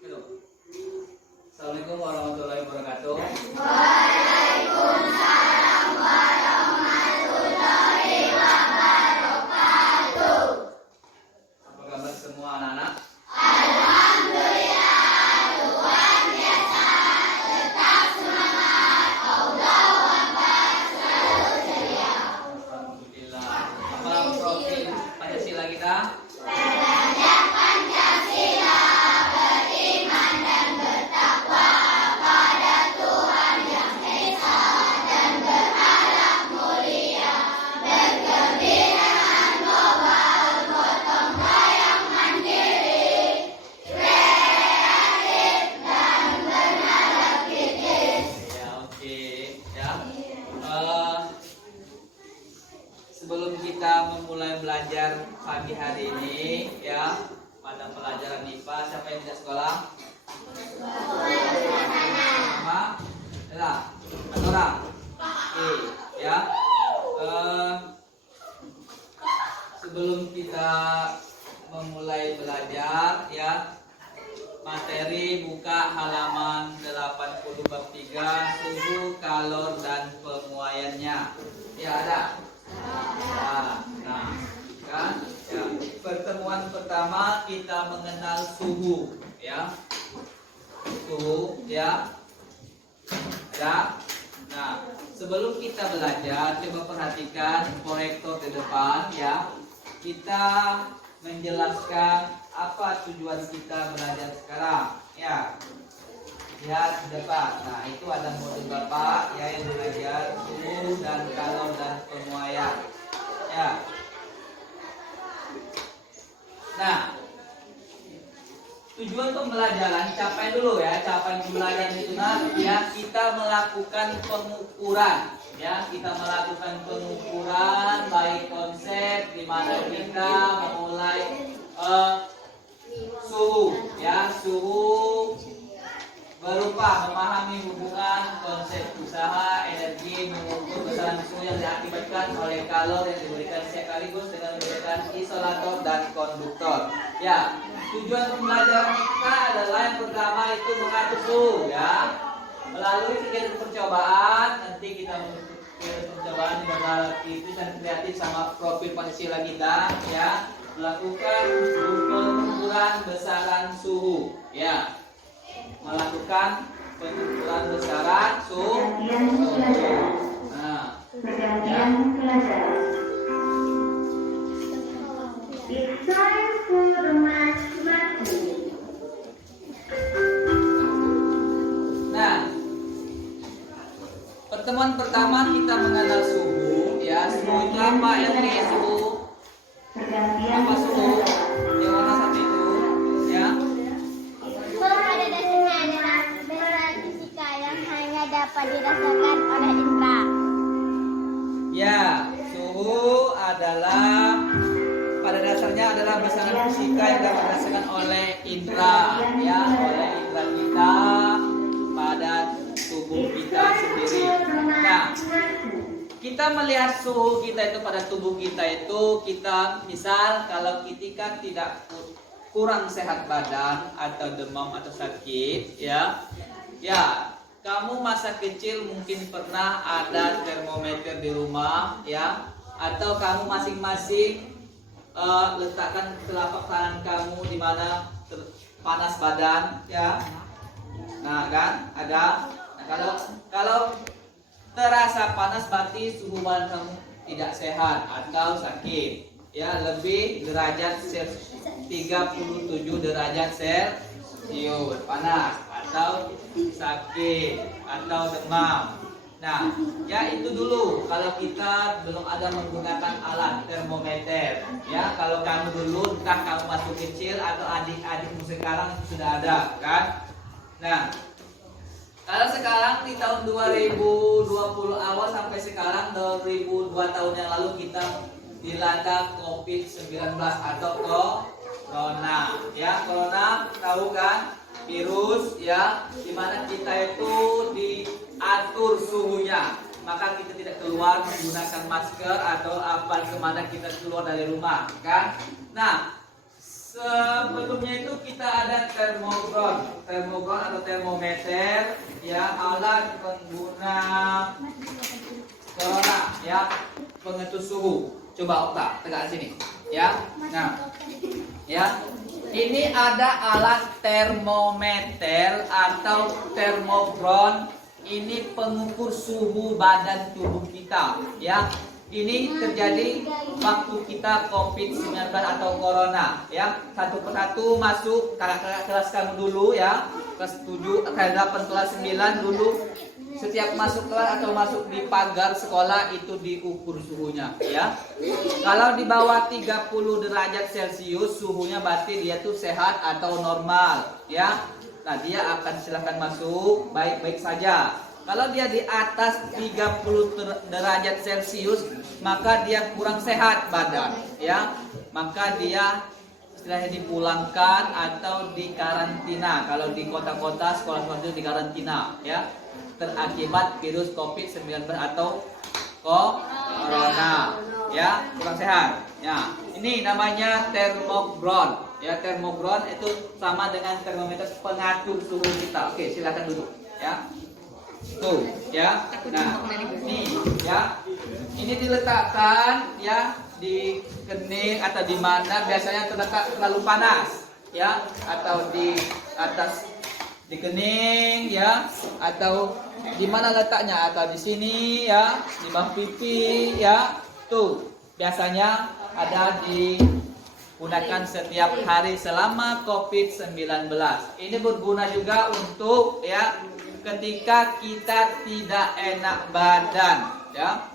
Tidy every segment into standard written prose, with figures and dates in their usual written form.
Gitu. Assalamualaikum warahmatullahi wabarakatuh. Apa kabar semua anak-anak? Alhamdulillah. Apa profil Pancasila kita? Sebelum kita memulai belajar pagi hari ini, ya, pada pelajaran IPA, siapa yang tidak sekolah? Sama? Ya, satu orang. Oke, ya. Sebelum kita memulai belajar, ya, materi buka halaman 80 bab 3, suhu, kalor, dan penguaiannya. Ya, ada. Nah, kan? Ya. Pertemuan pertama kita mengenal suhu, ya. Suhu, ya. Ya. Nah, sebelum kita belajar, coba perhatikan proyektor di depan, ya. Kita menjelaskan apa tujuan kita belajar sekarang, ya. Lihat di depan. Nah, itu ada modul Bapak ya yang belajar suhu dan kalor dan penguaian. Ya. Nah, tujuan pembelajaran capai dulu ya, capai pembelajaran itu ya kita melakukan pengukuran, ya kita melakukan pengukuran baik konsep di mana kita memulai suhu, ya suhu berupa memahami hubungan konsep usaha, energi, mengukur besaran suhu yang diakibatkan oleh kalor yang diberikan sekaligus dengan memberikan isolator dan konduktor. Ya, tujuan pembelajaran kita adalah yang pertama itu mengatur suhu, ya. Melalui kegiatan percobaan, nanti kita mengikuti percobaan di kritis dan kreatif sama profil Pancasila kita, ya. Melakukan pengukuran besaran suhu, ya. Melakukan pengukuran besaran suhu. Nah, pergantian pelajaran. It's time for the mathematics. Nah, pertemuan pertama kita mengenal suhu, ya. Suhu itu apa ya? Suhu. Pergantian Apa suhu? Yang warna satu itu, ya. Pada dasarnya adalah besaran fisika yang hanya dapat dirasakan oleh indera. Ya, suhu adalah pada dasarnya adalah besaran fisika yang dapat dirasakan oleh indera, ya, oleh indera kita pada tubuh kita sendiri. Nah, kita melihat suhu kita itu pada tubuh kita itu, kita misal kalau ketika tidak kurang sehat badan atau demam atau sakit, ya, ya. Kamu masa kecil mungkin pernah ada termometer di rumah, ya, atau kamu masing-masing letakkan telapak tangan kamu di mana panas badan, ya. Nah, kan ada. Nah, kalau terasa panas berarti suhu badan kamu tidak sehat atau sakit, ya, lebih derajat 37 derajat Celcius panas atau sakit atau demam. Nah, ya itu dulu kalau kita belum ada menggunakan alat termometer, ya. Kalau kamu dulu, entah kamu masih kecil atau adik-adikmu sekarang sudah ada, kan? Nah, kalau sekarang di tahun 2020 awal sampai sekarang 2002 tahun yang lalu kita dilanda COVID-19 atau corona, ya. Corona tahu kan? Virus, ya, dimana kita itu diatur suhunya, maka kita tidak keluar menggunakan masker atau apa kemana kita keluar dari rumah, kan? Nah, Sebelumnya itu kita ada termogron. Termogron atau termometer, ya, alat pengguna corona, ya, pengetus suhu. Coba Okta tegak sini, ya. Nah, ya, ini ada alat termometer atau termogron. Ini pengukur suhu badan tubuh kita, ya. Ini terjadi waktu kita COVID-19 atau Corona, ya. Satu persatu masuk kakak-kakak kelas kamu dulu, ya. Kelas 7, kelas 8, kelas 9 dulu. Setiap masuk kelas atau masuk di pagar sekolah itu diukur suhunya, ya. Kalau di bawah 30 derajat Celcius suhunya berarti dia tuh sehat atau normal, ya. Nah, dia akan silakan masuk baik-baik saja. Kalau dia di atas 30 derajat Celcius, maka dia kurang sehat badan, ya. Maka dia istilahnya dipulangkan atau dikarantina. Kalau di kota-kota sekolah-sekolah itu dikarantina, ya. Terakibat virus COVID-19 atau corona, ya, kurang sehat. Ya, ini namanya termogron. Ya, termogron itu sama dengan termometer pengatur suhu kita. Oke, silakan duduk, ya. Tuh, ya. Nah, ini, ya. Ini diletakkan, ya, di kening atau di mana biasanya terletak terlalu panas, ya, atau di atas di kening, ya, atau di mana letaknya, atau di sini, ya, di bawah pipi, ya. Tuh, biasanya ada digunakan setiap hari selama COVID-19. Ini berguna juga untuk, ya, ketika kita tidak enak badan, ya.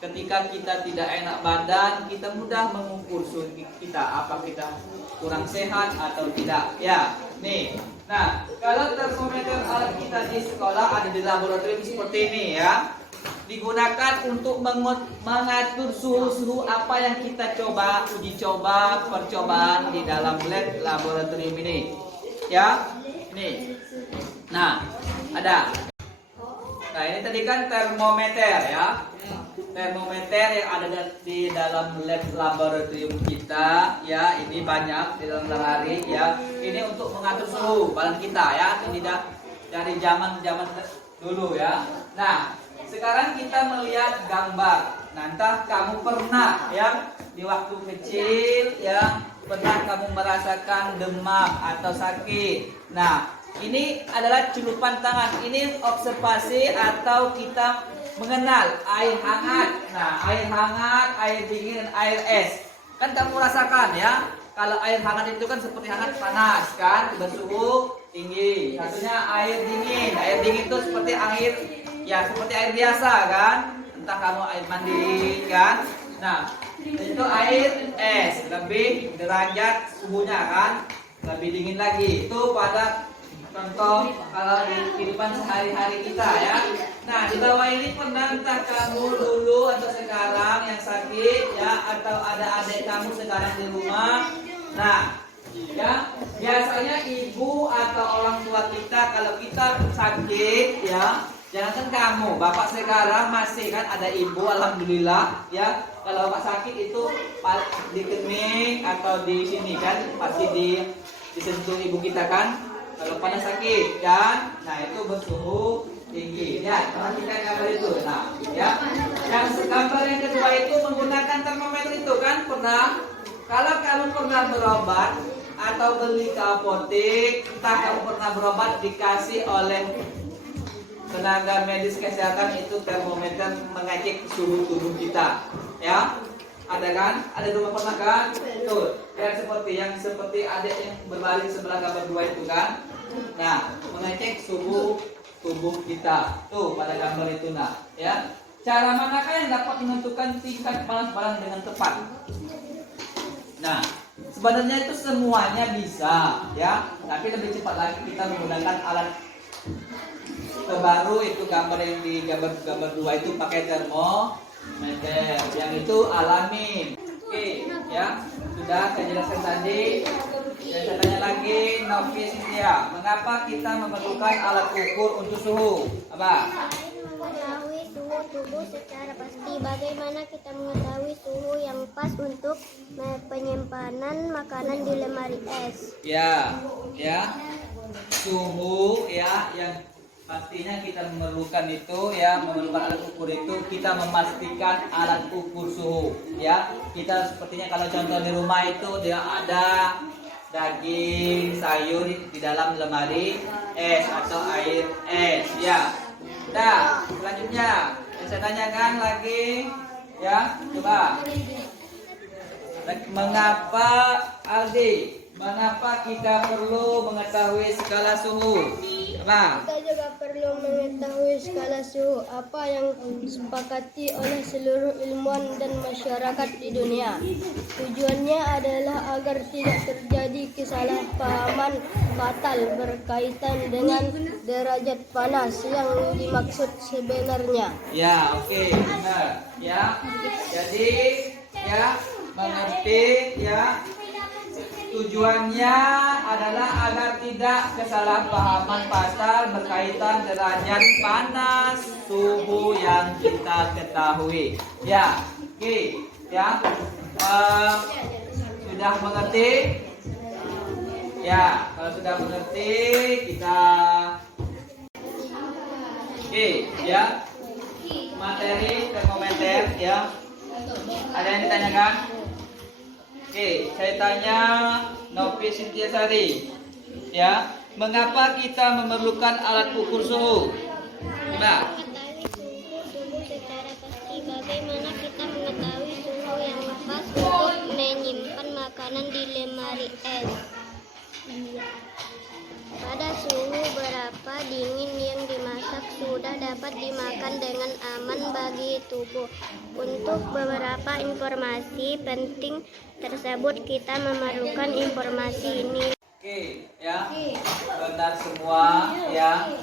Ketika kita tidak enak badan, kita mudah mengukur suhu kita, apa kita kurang sehat atau tidak, ya. Nih, nah, kalau termometer alat kita di sekolah ada di laboratorium seperti ini, ya. Digunakan untuk mengatur suhu-suhu apa yang kita coba, uji coba, percobaan di dalam lab laboratorium ini, ya. Ini, nah, ada. Nah, ini tadi kan termometer, ya. Termometer yang ada di dalam lab laboratorium kita, ya. Ini banyak di dalam lemari, ya. Ini untuk mengatur suhu badan kita, ya. Tidak dari zaman dulu, ya. Nah, sekarang kita melihat gambar. Nah, entah kamu pernah, ya, di waktu kecil, ya, pernah kamu merasakan demam atau sakit. Nah, ini adalah celupan tangan. Ini observasi atau kita mengenal air hangat. Nah, air hangat, air dingin, dan air es. Kan kamu rasakan, ya. Kalau air hangat itu kan seperti hangat panas, kan, bersuhu tinggi. Satunya air dingin. Air dingin itu seperti air, ya, seperti air biasa, kan. Entah kamu air mandi, kan. Nah, itu air es, lebih derajat suhunya, kan, lebih dingin lagi. Itu pada contoh kalau di kehidupan sehari-hari kita, ya. Nah, di bawah ini pernah entah kamu dulu atau sekarang yang sakit, ya, atau ada adik kamu sekarang di rumah. Nah, ya, biasanya ibu atau orang tua kita kalau kita sakit, ya, jangankan kamu, bapak sekarang masih kan ada ibu, alhamdulillah, ya. Kalau bapak sakit itu di kening atau di sini, kan, pasti disentuh ibu kita, kan. Kalau pada sakit, kan, nah itu bersuhu tinggi, ya. Perhatikan gambar itu, nah, ya. Yang gambar yang kedua itu menggunakan termometer itu, kan, pernah. Kalau kamu pernah berobat atau beli ke apotek, entah kamu pernah berobat dikasih oleh tenaga medis kesehatan itu termometer mengecek suhu tubuh kita, ya. Ada kan? Ada rumah pernah, kan? Tuh, yang seperti adik yang berbaring sebelah gambar 2 itu, kan? Nah, mengecek suhu tubuh kita. Tuh pada gambar itu, nah, ya. Cara manakah yang dapat menentukan tingkat panas badan dengan tepat? Nah, sebenarnya itu semuanya bisa, ya. Tapi lebih cepat lagi kita menggunakan alat terbaru itu, gambar yang di gambar 2 itu pakai termometer. Yang itu alami. Oke, ya. Sudah saya jelaskan tadi. Saya tanya lagi, Novi Cynthia, mengapa kita memerlukan alat ukur untuk suhu? Apa? Mengetahui suhu tubuh suhu secara pasti. Bagaimana kita mengetahui suhu yang pas untuk penyimpanan makanan di lemari es? Ya, suhu ya yang pastinya kita memerlukan itu ya, memerlukan alat ukur itu kita memastikan alat ukur suhu ya. Kita sepertinya kalau contoh di rumah itu dia ada daging, sayur di dalam lemari es atau air es ya. Nah, selanjutnya yang saya tanyakan lagi ya, coba. Mengapa Aldi? Mengapa kita perlu mengetahui skala suhu? Apa? Kita juga perlu mengetahui skala suhu apa yang disepakati oleh seluruh ilmuwan dan masyarakat di dunia. Tujuannya adalah agar tidak terjadi kesalahpahaman fatal berkaitan dengan derajat panas yang dimaksud sebenarnya. Ya, oke, benar. Ya. Jadi, ya, mengerti ya. Tujuannya adalah agar tidak kesalahpahaman fatal berkaitan derajat panas suhu yang kita ketahui. Ya, oke, ya. Sudah mengerti? Ya, kalau sudah mengerti kita oke, ya. Materi termometer ya. Ada yang ditanyakan? Oke, saya tanya Novi Sintiasari. Ya, mengapa kita memerlukan alat ukur suhu? Coba. Mengetahui suhu tubuh secara pasti. Bagaimana kita mengetahui suhu yang pas untuk menyimpan makanan di lemari es? Pada suhu berapa dingin yang dimasak sudah dapat dimakan dengan aman bagi tubuh. Untuk beberapa informasi penting tersebut kita memerlukan informasi ini. Oke, ya. Benar semua ya.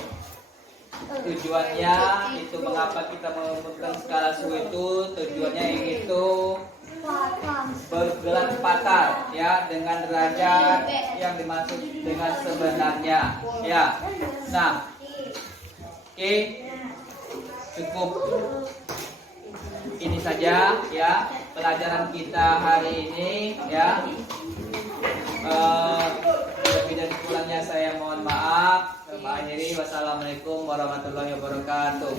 Tujuannya itu mengapa kita memerlukan skala suhu itu, tujuannya itu bergerak fatal ya dengan derajat yang dimaksud dengan sebenarnya ya. Nah, oke, cukup ini saja ya pelajaran kita hari ini ya. Lebih dan kurangnya saya mohon maaf. Saya akhiri, wassalamualaikum warahmatullahi wabarakatuh.